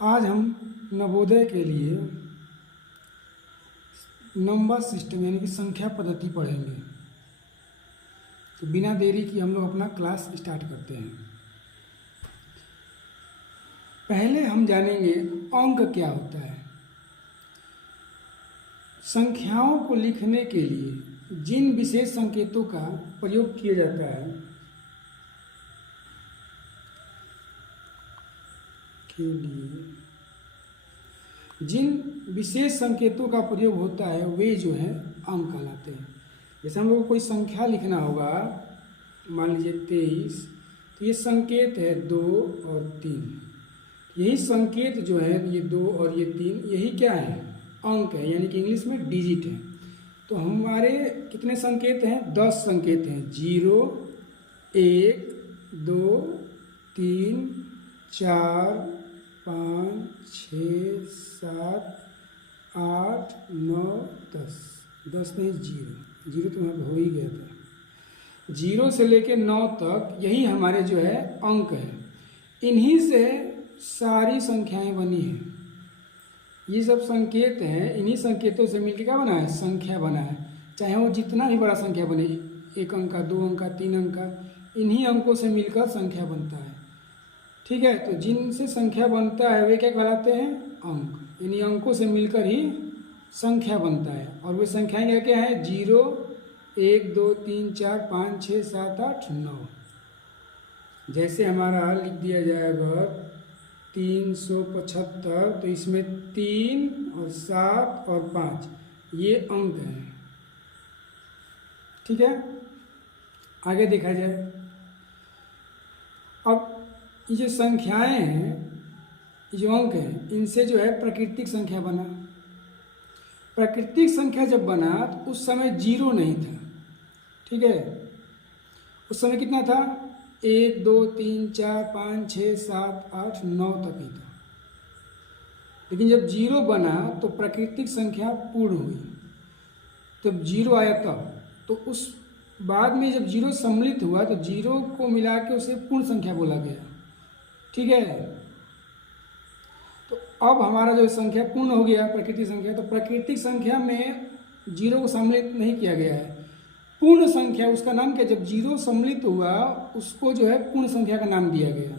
आज हम नवोदय के लिए नंबर सिस्टम यानी कि संख्या पद्धति पढ़ेंगे। तो बिना देरी की हम लोग अपना क्लास स्टार्ट करते हैं। पहले हम जानेंगे अंक क्या होता है। संख्याओं को लिखने के लिए जिन विशेष संकेतों का प्रयोग किया जाता है जिन विशेष संकेतों का प्रयोग होता है वे जो है अंक कहलाते हैं। जैसे हम लोग को कोई संख्या लिखना होगा, मान लीजिए 23, तो ये संकेत है 2 और 3। यही संकेत जो है ये 2 और ये 3, यही क्या है? अंक है, यानी कि इंग्लिश में डिजिट है। तो हमारे कितने संकेत हैं? 10 संकेत हैं। 0, 1, 2, 3, 4, 5, 6, 7, 8, 9, 10। 10 नहीं, 0 तो वहाँ हो ही गया था। 0 से लेके 9 तक यही हमारे जो है अंक है। इन्हीं से सारी संख्याएं बनी हैं। ये सब संकेत हैं, इन्हीं संकेतों से मिलकर क्या बना है? संख्या बना है। चाहे वो जितना भी बड़ा संख्या बने, 1 अंक का, 2 अंक का, 3 अंक का, इन्हीं अंकों से मिलकर संख्या बनता है। ठीक है, तो जिनसे संख्या बनता है वे क्या कहलाते हैं? अंक। इन्हीं अंकों से मिलकर ही संख्या बनता है। और वे संख्याएं क्या क्या हैं? 0, 1, 2, 3, 4, 5, 6, 7, 8, 9। जैसे हमारा लिख दिया जाएगा 375, तो इसमें 3 और 7 और 5 ये अंक हैं। ठीक है, आगे देखा जाए। अब ये जो संख्याएं हैं, ये जो अंक हैं, इनसे जो है प्राकृतिक संख्या बना। प्राकृतिक संख्या जब बना तो उस समय 0 नहीं था। ठीक है, उस समय कितना था? 1, 2, 3, 4, 5, 6, 7, 8, 9 तक ही था। लेकिन जब 0 बना तो प्राकृतिक संख्या पूर्ण हुई। जब 0 आया तब, तो उस बाद में जब 0 सम्मिलित हुआ तो 0 को मिला के उसे पूर्ण संख्या बोला गया। ठीक है, तो अब हमारा जो संख्या पूर्ण हो गया, प्राकृतिक संख्या। तो प्राकृतिक संख्या में 0 को सम्मिलित नहीं किया गया है। पूर्ण संख्या, उसका नाम क्या? जब 0 सम्मिलित हुआ उसको जो है पूर्ण संख्या का नाम दिया गया।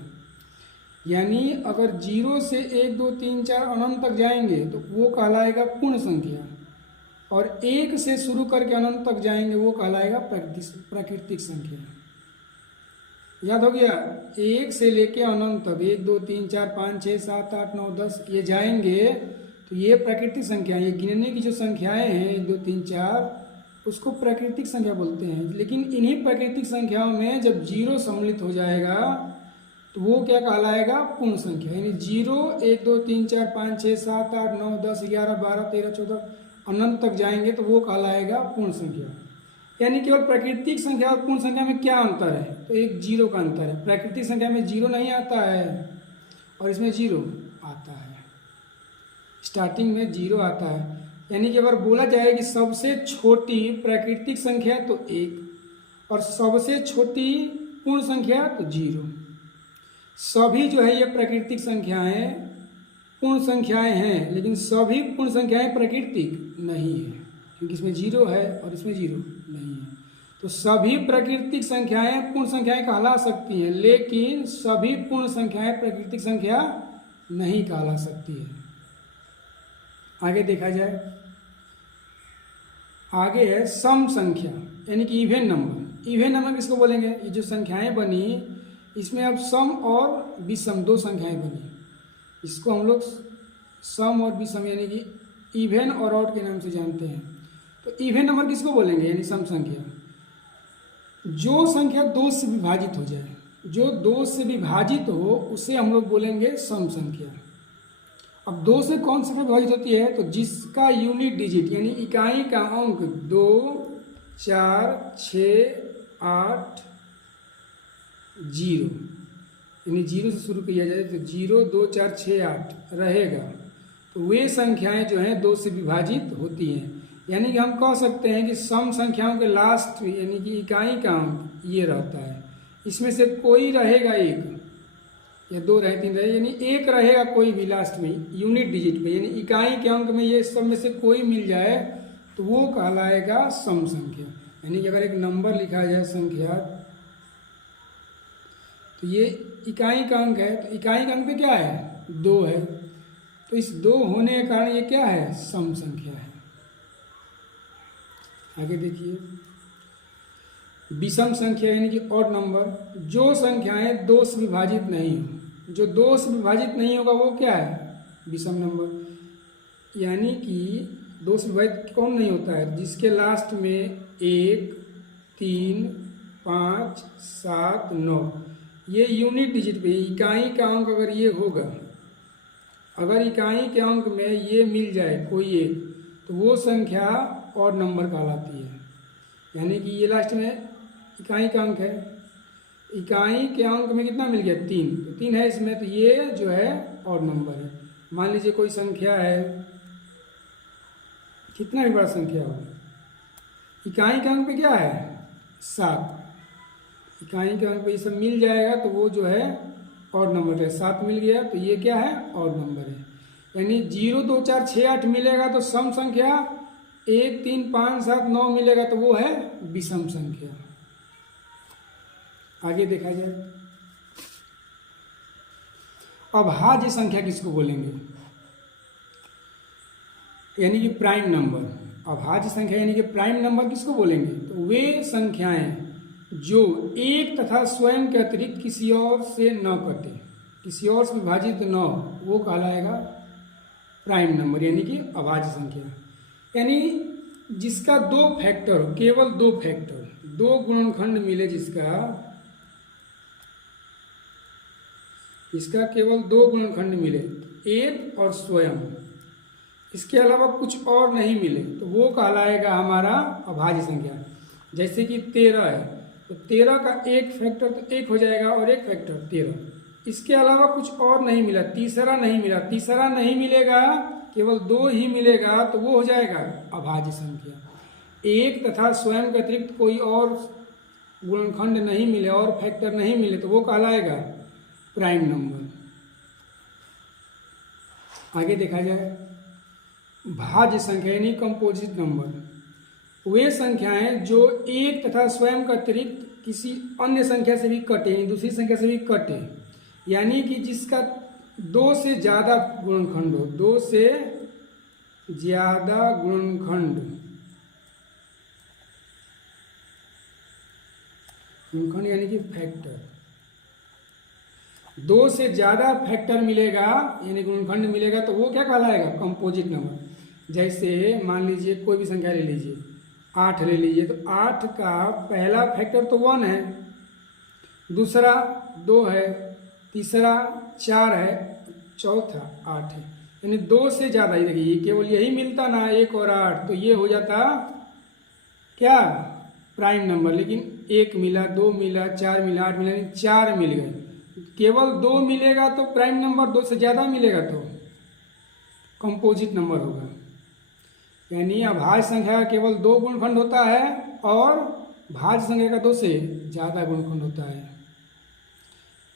यानी अगर 0 से 1, 2, 3, 4 अनंत तक जाएंगे तो वो कहलाएगा पूर्ण संख्या, और 1 से शुरू करके अनंत तक जाएंगे वो कहलाएगा प्राकृतिक संख्या। याद हो गया? 1 से लेके अनंत तक, 1, 2, 3, 4, 5, 6, 7, 8, 9, 10 ये जाएंगे तो ये प्राकृतिक संख्या। ये गिनने की जो संख्याएं हैं 1, 2, 3, 4, उसको प्राकृतिक संख्या बोलते हैं। लेकिन इन्हीं प्राकृतिक संख्याओं में जब 0 सम्मिलित हो जाएगा तो वो क्या कहलाएगा? पूर्ण संख्या। यानी 0, 1, 2, 3, 4, 5, 6, 7, 8, 9, 10, 11, 12, 13, 14 अनंत तक जाएंगे तो वो कहलाएगा पूर्ण संख्या। यानी केवल प्राकृतिक संख्या और पूर्ण संख्या में क्या अंतर है? तो एक 0 का अंतर है। प्राकृतिक संख्या में 0 नहीं आता है और इसमें 0 आता है। स्टार्टिंग में 0 आता है। यानी कि अगर बोला जाए कि सबसे छोटी प्राकृतिक संख्या तो 1 और सबसे छोटी पूर्ण संख्या तो 0। सभी जो है ये प्राकृतिक संख्याएं पूर्ण संख्याएं हैं, लेकिन सभी पूर्ण संख्याएं प्राकृतिक नहीं है, क्योंकि इसमें 0 है और इसमें 0 नहीं है। तो सभी प्राकृतिक संख्याएं पूर्ण संख्याएं कहला सकती हैं, लेकिन सभी पूर्ण संख्याएं प्राकृतिक संख्या नहीं कहला सकती है। आगे देखा जाए। आगे है सम संख्या, यानी कि इवन नंबर। इवन नंबर किसको बोलेंगे? ये जो संख्याएं बनी इसमें अब सम और विषम 2 संख्याएं बनी, इसको हम लोग सम और विषम यानी कि इवन और ऑड के नाम से जानते हैं। तो इवन नंबर किसको बोलेंगे? यानी सम संख्या। जो संख्या 2 से विभाजित हो जाए, जो 2 से विभाजित हो उसे हम लोग बोलेंगे सम संख्या। अब 2 से कौन संख्या विभाजित होती है? तो जिसका यूनिट डिजिट यानी इकाई का अंक 2, 4, 6, 8, 0 यानी 0 से शुरू किया जाए तो 0, 2, 4, 6, 8 रहेगा। तो वे संख्याएं जो हैं 2 से विभाजित होती हैं। यानी कि हम कह सकते हैं कि सम संख्याओं के लास्ट यानी कि इकाई का अंक ये रहता है। इसमें से कोई रहेगा 1, या 2 रहे 3 रहे, यानी 1 रहेगा कोई भी लास्ट में यूनिट डिजिट पे, यानी इकाई के अंक में ये सब में से कोई मिल जाए तो वो कहलाएगा सम संख्या। यानी कि अगर एक नंबर लिखा जाए संख्या, तो ये इकाई का अंक है, तो इकाई का अंक पे क्या है 2 है, तो इस 2 होने के कारण ये क्या है सम संख्या है। आगे देखिए, विषम संख्या यानी कि ऑड नंबर, जो संख्याएं 2 से विभाजित नहीं हो, जो 2 से विभाजित नहीं होगा वो क्या है विषम नंबर। यानी कि 2 से विभाजित कौन नहीं होता है, जिसके लास्ट में 1, 3, 5, 7, 9 ये यूनिट डिजिट पे इकाई का अंक अगर ये होगा, अगर इकाई के अंक में ये मिल जाए कोई एक, तो वो संख्या ऑड नंबर कहलाती है। यानी कि ये लास्ट में इकाई का अंक है, इकाई के अंक में कितना मिल गया 3, तो 3 है इसमें, तो ये जो है ऑड नंबर है। मान लीजिए कोई संख्या है, कितना भी बड़ा संख्या हो, इकाई के अंक पे क्या है 7, इकाई के अंक पे ये सब मिल जाएगा तो वो जो है ऑड नंबर है। 7 मिल गया तो ये क्या है ऑड नंबर है। यानी 0, 2, 4, 6, 8 मिलेगा तो सम संख्या, 1, 3, 5, 7, 9 मिलेगा तो वो है विषम संख्या। आगे देखा जाए, अभाज्य संख्या किसको बोलेंगे, यानी कि प्राइम नंबर। अभाज्य संख्या यानी कि प्राइम नंबर किसको बोलेंगे, तो वे संख्याएं जो एक तथा स्वयं के अतिरिक्त किसी और से न कटे, किसी और से विभाजित न हो, वो कहलाएगा प्राइम नंबर यानी कि अभाज्य संख्या। यानी जिसका 2 फैक्टर हो, केवल 2 फैक्टर, 2 गुणनखंड मिले, इसका केवल 2 गुणनखंड मिले, 1 और स्वयं, इसके अलावा कुछ और नहीं मिले, तो वो कहलाएगा हमारा अभाज्य संख्या। जैसे कि 13 है, तो 13 का 1 फैक्टर तो 1 हो जाएगा और 1 फैक्टर 13, इसके अलावा कुछ और नहीं मिला, तीसरा नहीं मिला, तीसरा नहीं मिलेगा, केवल 2 ही मिलेगा, तो वो हो जाएगा अभाज्य संख्या। 1 तथा स्वयं के अतिरिक्त कोई और गुणनखंड नहीं मिले और फैक्टर नहीं मिले, तो वो कहलाएगा प्राइम नंबर। आगे देखा जाए, भाज्य संख्या यानी कंपोजिट नंबर, वे संख्याएं जो 1 तथा स्वयं का अतिरिक्त किसी अन्य संख्या से भी कटे, दूसरी संख्या से भी कटे, यानी कि जिसका 2 से ज़्यादा गुणनखंड हो, 2 से ज़्यादा गुणनखंड यानी कि फैक्टर, 2 से ज़्यादा फैक्टर मिलेगा यानी गुणनखंड मिलेगा, तो वो क्या कहलाएगा कंपोजिट नंबर। जैसे मान लीजिए कोई भी संख्या ले लीजिए, 8 ले लीजिए, तो 8 का पहला फैक्टर तो 1 है, दूसरा 2 है, तीसरा 4 है, चौथा 8 है, यानी 2 से ज़्यादा ही। देखिए केवल यही मिलता ना 1 और 8, तो ये हो जाता क्या प्राइम नंबर। लेकिन 1 मिला, 2 मिला, 4 मिला, 8 मिला, यानी 4 मिल गए, केवल 2 मिलेगा तो प्राइम नंबर, 2 से ज़्यादा मिलेगा तो कंपोजिट नंबर होगा। यानी अभाज्य संख्या का केवल 2 गुणनखंड होता है और भाज्य संख्या का 2 से ज़्यादा गुणनखंड होता है।